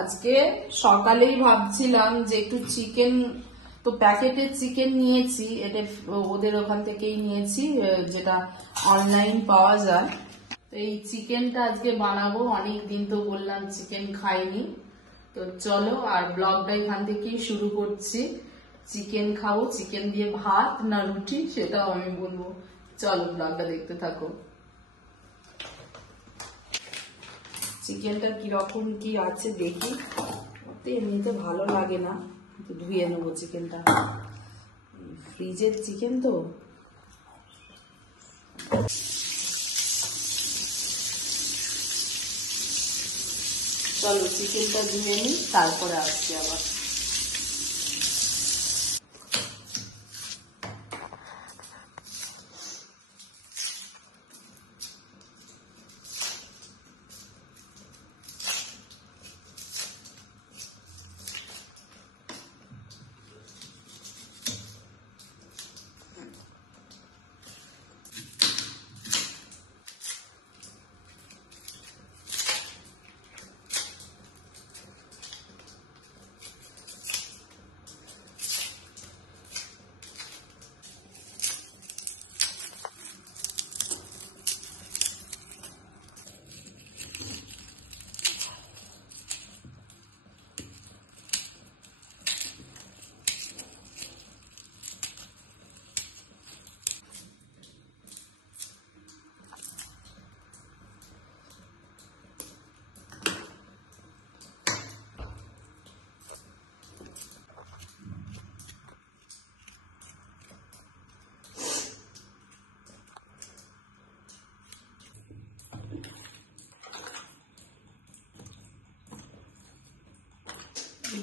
আজকে সকালেই ভাবছিলাম যে একটু চিকেন, তো প্যাকেটের চিকেন নিয়েছি, এটা ওদের ওখান থেকেই নিয়েছি, যেটা অনলাইন পাওয়া যায়। এই চিকেনটা আজকে বানাবো, অনেক দিন তো বললাম চিকেন খাইনি। তো চলো, আর ব্লগটা এখান থেকেই শুরু করছি। চিকেন খাবো, চিকেন দিয়ে ভাত না রুটি সেটাও আমি বলবো। চলো ব্লগটা দেখতে থাকো। চিকেনটা কিরকম কি আছে দেখি। ওতে এমনিতে ভালো লাগে না, ধুয়ে নেবো চিকেনটা, ফ্রিজের চিকেন তো। চলো চিকেনটা ধুয়ে নিই, তারপরে আসছি আবার।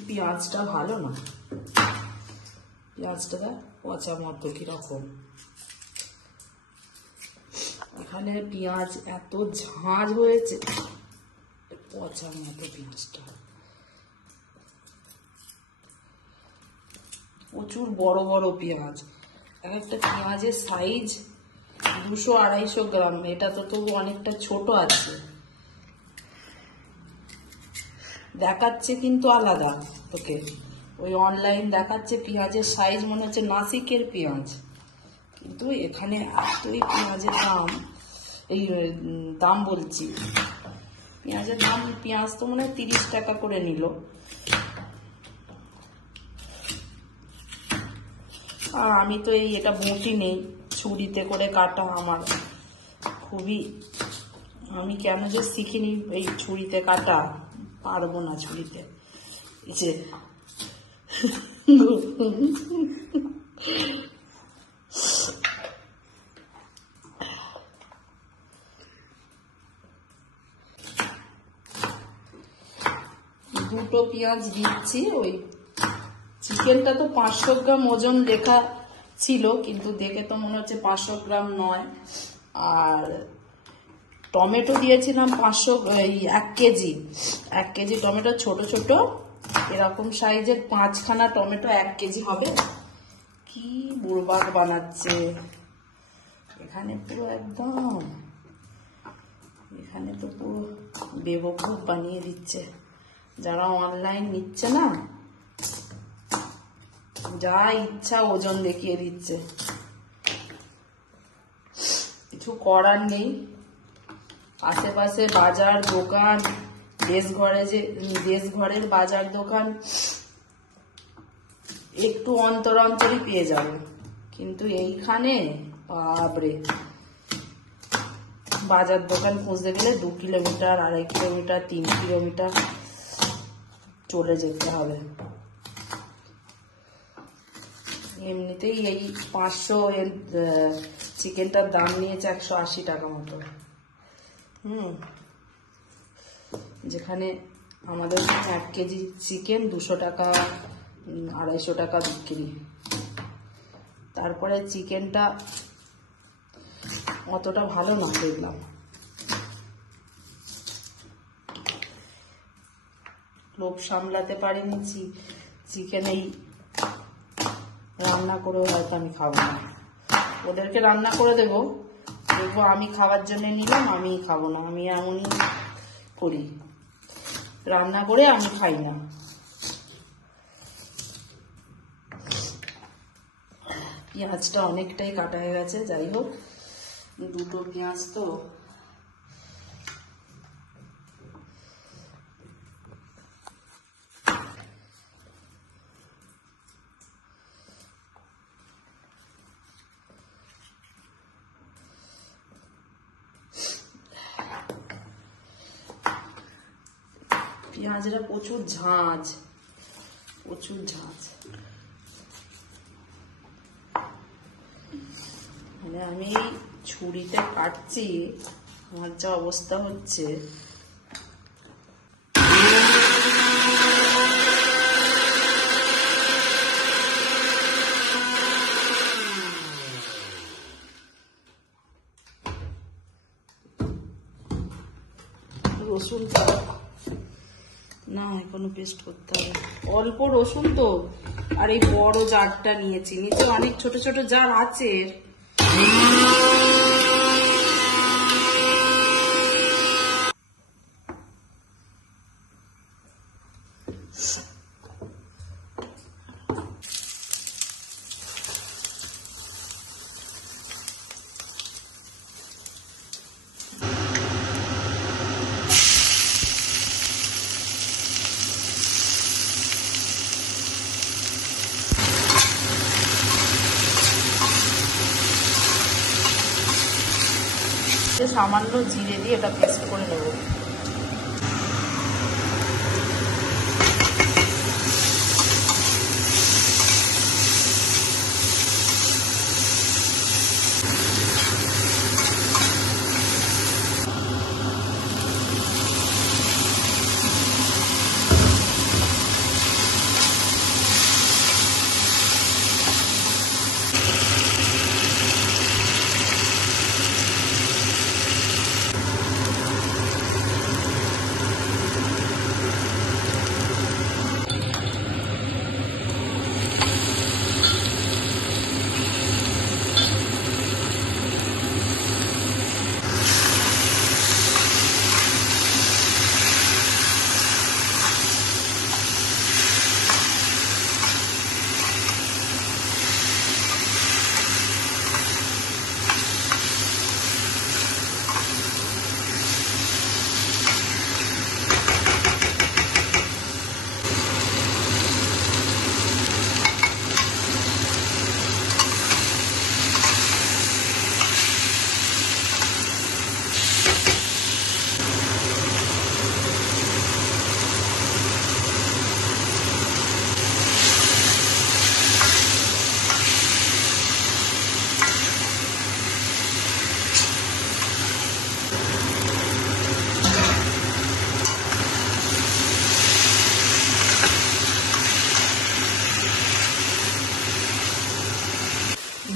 পেঁয়াজটা ভালো না, পেঁয়াজটা পচা মতো কিরকম। এখানে পেঁয়াজ এত ঝাঁঝ হয়েছে, পচা মতো পেঁয়াজটা। প্রচুর বড় বড় পেঁয়াজ, একটা পেঁয়াজের সাইজ 200-250 গ্রাম, এটা তো তবু অনেকটা ছোট আছে, দেখাচ্ছে কিন্তু আলাদা। ওকে, ওই অনলাইন দেখাচ্ছে পেঁয়াজের সাইজ মনে হচ্ছে নাসিকের পেঁয়াজ, কিন্তু এখানে এতই পেঁয়াজের দাম, এই দাম বলছি, পেঁয়াজের দাম, পেঁয়াজ তো মনে হয় 30 টাকা করে নিল। আর আমি তো এটা বটি নেই, ছুরিতে করে কাটা আমার খুবই, আমি কেন যে শিখিনি এই ছুরিতে কাটা, পারবো না ছুরিতে। যে দুটো পেঁয়াজ দিচ্ছি। ওই চিকেনটা তো 500 গ্রাম ওজন লেখা ছিল, কিন্তু দেখে তো মনে হচ্ছে 500 গ্রাম নয়। আর টমেটো দিয়েছিলাম 1 কেজি, 1 কেজি টমেটো, ছোট ছোট এরকম সাইজের 5খানা টমেটো 1 কেজি হবে। কি বুড়বাক বানাচ্ছে এখানে, পুরো একদম, এখানে তো পুরো বেবকুফ বানিয়ে দিচ্ছে যারা অনলাইন নিচ্ছে না, যা ইচ্ছা ওজন দেখিয়ে দিচ্ছে, কিছু করার নেই। আশেপাশে বাজার দোকান, দেশঘরের বাজার দোকান একটু অন্তর অন্তরই পেয়ে যাবে, কিন্তু এইখানে বাপরে, বাজার দোকান খুঁজতে গেলে 2 কিলোমিটার, 2.5 কিলোমিটার, 3 কিলোমিটার চলে যেতে হবে। এমনিতেই এই 500 চিকেনটার দাম নিয়েছে 180 টাকা মতো। যেখানে আমাদের 1 কেজি চিকেন 200 টাকা, 250 টাকা বিক্রি। তারপরে চিকেনটা অতটা ভালো না দেখলাম, লোভ সামলাতে পারিনি, চিকেন এই রান্না করেও হয়তো আমি খাবো না, ওদেরকে রান্না করে দেবো, দেখবো আমি খাবার জন্য নিলাম, আমি খাবো না, আমি এমনই করি। রান্না করে আমি খাই না। পেঁয়াজটা অনেকটাই কাটা হয়ে গেছে, যাই হোক দুটো পেঁয়াজ তো পেঁয়াজটা প্রচুর ঝাঁঝ, প্রচুর ঝাঁঝ। মানে আমি ছুরিতে কাটছি, আমার যা অবস্থা হচ্ছে। রসুন না, এখনো পেস্ট করতে হবে। অল্প রসুন তো, আর এই বড় জারটা নিয়েছি, নিচে অনেক ছোট ছোট জার আছে। সামান্য জিরে দিয়ে এটা পেস্ট করে নেব।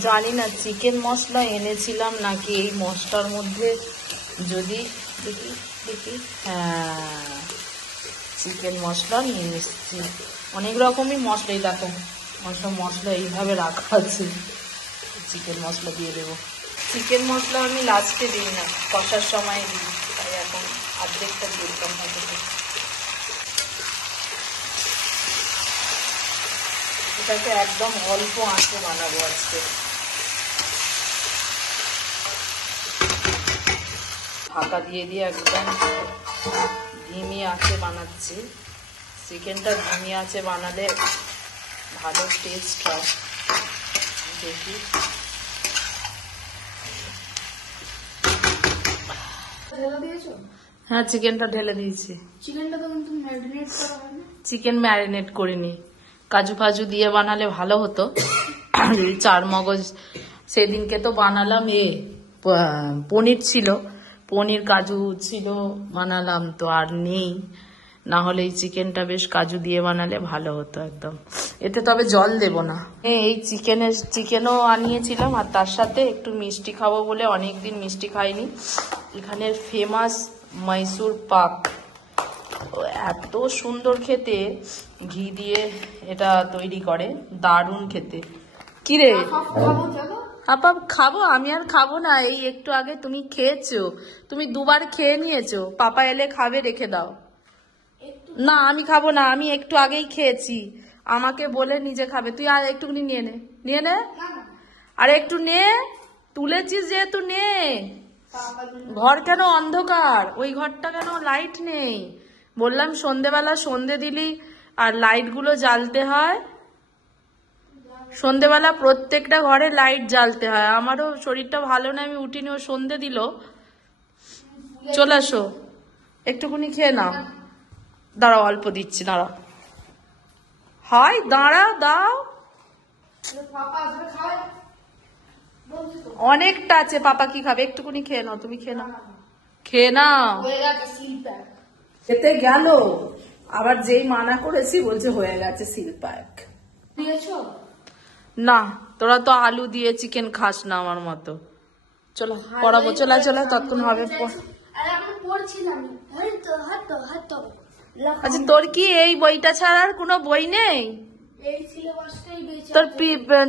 জানি না চিকেন মশলা এনেছিলাম নাকি এই মশলার মধ্যে, যদি দেখি দেখি, হ্যাঁ চিকেন মশলা নিয়ে এসেছি। অনেক রকমই মশলা, এই দেখো সব মশলা এইভাবে রাখা আছে। চিকেন মশলা দিয়ে দেবো। চিকেন মশলা আমি লাস্টে দিই না, কষার সময় দিই, তাই এখন অর্ধেকটা দিতাম হয়তো। এটাকে একদম অল্প আঁচে বানাবো আজকে। ঢাকা দিয়ে দিয়ে একদম ধিমি আঁচে বানাচ্ছি। চিকেনটা ধিমি আঁচে বানালে ভালো টেস্ট হয়। দেখি হ্যাঁ চিকেনটা ঢেলে দিয়েছি। চিকেনটা তো কিন্তু ম্যারিনেট করা হয় না। চিকেন ম্যারিনেট করিনি, কাজু ফাজু দিয়ে বানালে ভালো হতো। চার মগজ সেদিনকে তো বানালাম, পনির ছিল, পনির কাজু ছিল বানালাম, তো আর নেই। না হলে এই চিকেনটা বেশ কাজু দিয়ে বানালে ভালো হতো একদম। এতে তবে জল দেব না। এই চিকেনও আনিয়েছিলাম, আর তার সাথে একটু মিষ্টি খাবো বলে, অনেকদিন মিষ্টি খাইনি। এখানের ফেমাস মৈসুর পাক, এত সুন্দর খেতে, ঘি দিয়ে এটা তৈরি করে, দারুণ খেতে। কিরে আপা খাবো? আমি আর খাবো না, এই একটু আগে তুমি খেয়েছো, তুমি দুবার খেয়ে নিয়েছো, পাপা এলে খাবে, রেখে দাও। না আমি খাবো না, আমি একটু আগেই খেয়েছি। আমাকে বলে নিজে খাবে, তুই আর একটুখানি নিয়ে নে, নিয়ে নে, আর একটু নে, তুলেছিস যেহেতু নে। ঘর কেন অন্ধকার, ওই ঘরটা কেন লাইট নেই? বললাম সন্ধেবেলা সন্ধে দিলি আর লাইট গুলো জ্বালতে হয়, সন্ধেবেলা প্রত্যেকটা ঘরে লাইট জ্বালতে হয়। আমারও শরীরটা ভালো না, আমি উঠিনি, ও সন্ধে দিল। চলে আসো, একটুখানি খেয়ে নাও। দাঁড়াও অল্প দিচ্ছি, দাঁড়াও। হয় দাঁড়া, দাও। অনেকটা আছে, পাপা কি খাবে? একটুখানি খেয়ে নাও, তুমি খেয়ে নাও, খেয়ে নাও। খেতে গেল, আবার যেই মানা করেছি বলছে হয়ে গেছে সিল প্যাক। না, তোরা তো আলু দিয়ে চিকেন খাস না আমার মতো। চলো পড়াবো, চলে চলে, ততক্ষণ হবে। আচ্ছা, তোর কি এই বইটা ছাড়া আর কোনো বই নেই?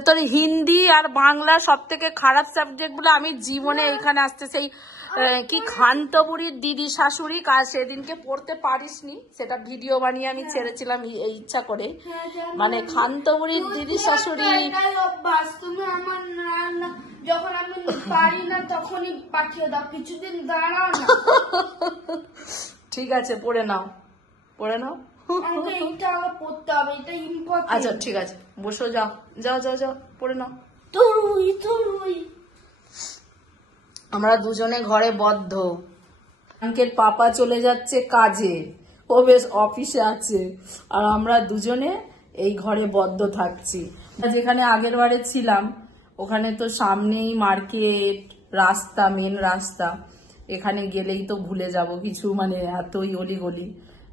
তোর হিন্দি আর বাংলা সব থেকে খারাপ সাবজেক্ট গুলো। আমি জীবনে এখানে আসতে সেই কি খান্তবুড়ির দিদি শাশুড়ি সেদিনকে পড়তে পারিসনি, সেটা ভিডিও বানিয়ে আমি ছেড়েছিলাম ইচ্ছা করে। মানে খান্তবুড়ির দিদি শাশুড়ি, তুমি আমার যখন আমি পারি না তখনই পাঠিয়ে দাও, কিছুদিন দাঁড়াও না। ঠিক আছে, পড়ে নাও, পড়ে নাও। আমাকে এইটা আবার পড়তে হবে, এটা ইম্পর্টেন্ট। আচ্ছা ঠিক আছে, বসো, যাও যাও যাও যাও, পড়ে নাও। তুই আমরা দুজনে ঘরে বদ্ধ। আঙ্কেল পাপা চলে যাচ্ছে কাজে, ও বেশ অফিসে আছে, আর আমরা দুজনে এই ঘরে বদ্ধ থাকছি। যেখানে আগের বারে ছিলাম ওখানে তো সামনেই মার্কেট, রাস্তা, মেন রাস্তা, এখানে গেলেই তো ভুলে যাব কিছু, মানে এতই অলিগলি।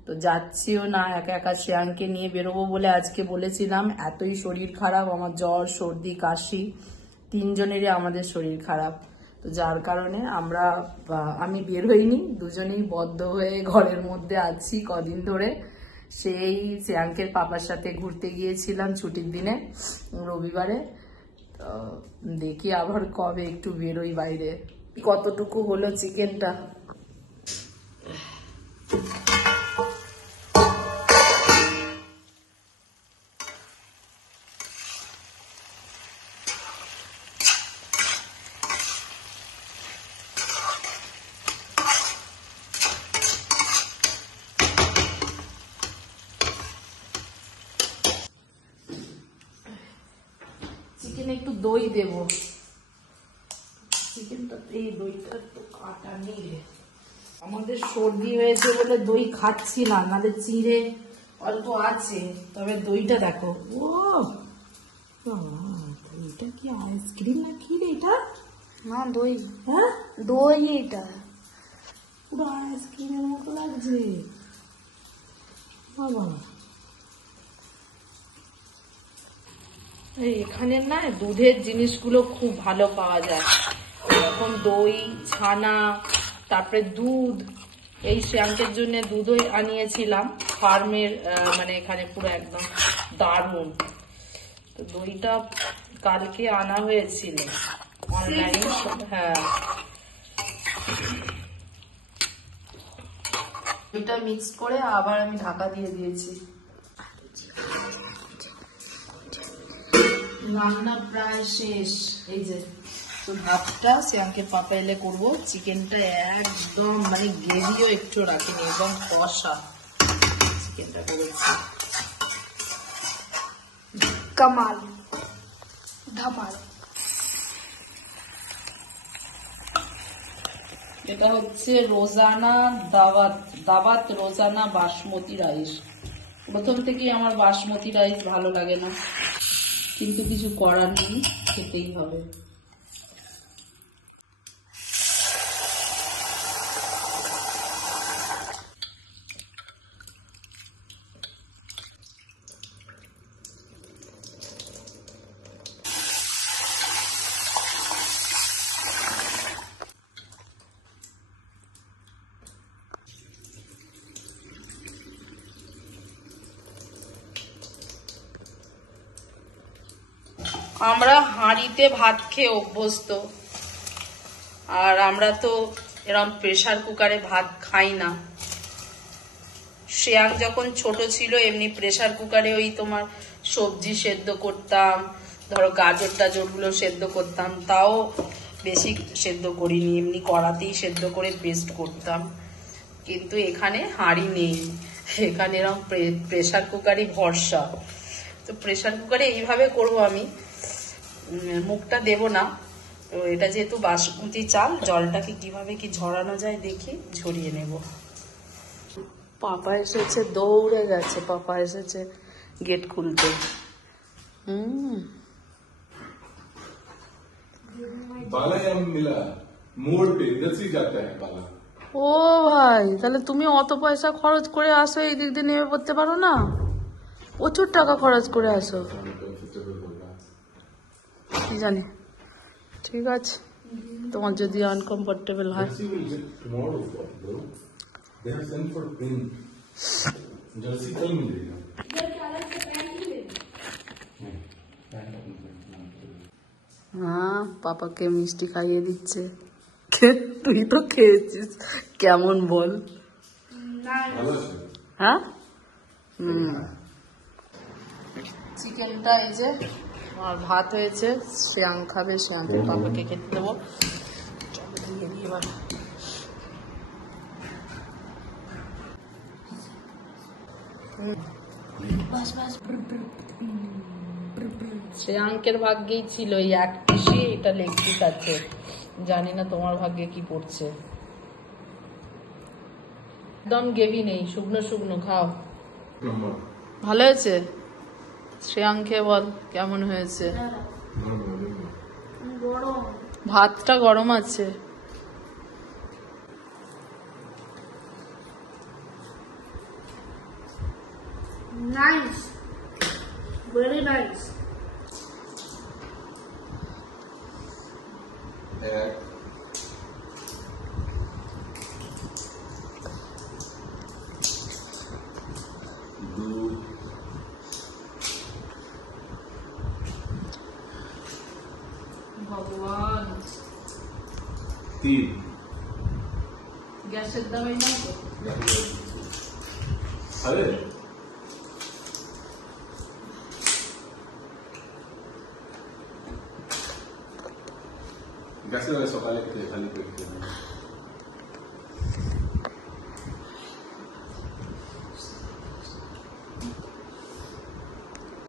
তো যাচ্ছিও না, একা একা শ্রেয়াংকে নিয়ে বেরোবো বলে আজকে বলেছিলাম। এতই শরীর খারাপ, আমার জ্বর, সর্দি, কাশি, তিনজনেরই আমাদের শরীর খারাপ। তো যার কারণে আমি বের হইনি, দুজনেই বদ্ধ হয়ে ঘরের মধ্যে আছি কদিন ধরে। সেই শ্রেয়াংকের পাপার সাথে ঘুরতে গিয়েছিলাম ছুটির দিনে, রবিবারে। তো দেখি আবার কবে একটু বেরোই বাইরে। কতটুকু হলো চিকেনটা। চিকেনে একটু দই দেব, চিকেনটা এই দইটা একটু কাটা নেই। আমাদের সর্দি হয়েছে বলে দই খাচ্ছি না, নাহলে চিড়ে অল্প আছে। তবে দইটা দেখো, ও এটা কি আইসক্রিম না কি রে? এটা না দই, হ্যাঁ দই, এটা পুরো আইসক্রিমের মতো লাগছে বাবা। এখানে না দুধের জিনিসগুলো খুব ভালো পাওয়া যায়, এখন দই, ছানা, তারপরে দুধ। এই শ্রেয়াংকের জন্য দুধই আনিয়েছিলাম ফার্মের, মানে এখানে পুরো একদম দারুণ। তো দইটা কালকে আনা হয়েছিল অনলাইন। হ্যাঁ, এটা মিক্স করে আবার আমি ঢাকা দিয়ে দিয়েছি। রান্না প্রায় শেষ। এই যে তো ভাতটা শ্রেয়াংকের পাপা এলে করবো। চিকেনটা একদম মানে গ্রেভিও একটু রাখিনি, একদম কষা চিকেনটা করেছি। কামাল ধামাল। এটা হচ্ছে রোজানা দাওয়াত রোজানা বাসমতি রাইস। প্রথম থেকেই আমার বাসমতি রাইস ভালো লাগে না, কিন্তু কিছু করার নেই, খেতেই হবে। আমরা হাঁড়িতে ভাত খেয়ে অভ্যস্ত, আর আমরা তো এরকম প্রেসার কুকারে ভাত খাই না। শ্রেয়াং যখন ছোট ছিল এমনি প্রেসার কুকারে ওই তোমার সবজি সেদ্ধ করতাম, ধরো গাজর টাজর গুলো সেদ্ধ করতাম, তাও বেশি সেদ্ধ করিনি, এমনি কড়াতেই সেদ্ধ করে পেস্ট করতাম। কিন্তু এখানে হাঁড়ি নেই, এখানে এরকম প্রেসার কুকারই ভরসা। তো প্রেসার কুকারে এইভাবে করব আমি, মুখটা দেব না। তো এটা যেহেতু বাসমতি চাল, জলটাকে কিভাবে কি ঝরানো যায় দেখি, ঝরিয়ে নেব। পাপা এসেছে, দৌড়ে গেছে, পাপা এসেছে গেট খুলতে। बाला यहाँ मिला मोड़ पे इधर से ही जाता है बाला। ও ভাই, তাহলে তুমি অত পয়সা খরচ করে আসো, এই দিক দিয়ে নেমে পড়তে পারো না? প্রচুর টাকা খরচ করে আসো, কি জানি। ঠিক আছে, তোমার যদি আনকমফোর্টেবল হয়। Jersey will get tomorrow, bro. They have sent for print. Jersey कल मिलेगा। হ্যাঁ, পাপাকে মিষ্টি খাইয়ে দিচ্ছে। তুই তো খেয়েছিস, কেমন বল? ভালো আছে। হ্যাঁ, চিকেনটা এই যে, আর ভাত হয়েছে, শ্রেয়াং খাবে, শ্রেয়াংকে পাপাকে খেতে দেবো। চলো দিয়ে দিই এবার। শ্রেয়াঙ্কের ভাগ্যেই ছিল এই এক পিসি, এটা লেগ পিস আছে, জানি না তোমার ভাগ্যে কি পড়ছে। একদম গেভি নেই, শুকনো শুকনো, খাও। ভালো হয়েছে? শ্রেয়াঙ্কে বল কেমন হয়েছে। ভাতটা গরম আছে। Nice. Very nice. ভগবান, तीन গ্যাসের দাম এই না তো? अरे गैस सकाले खाली पेट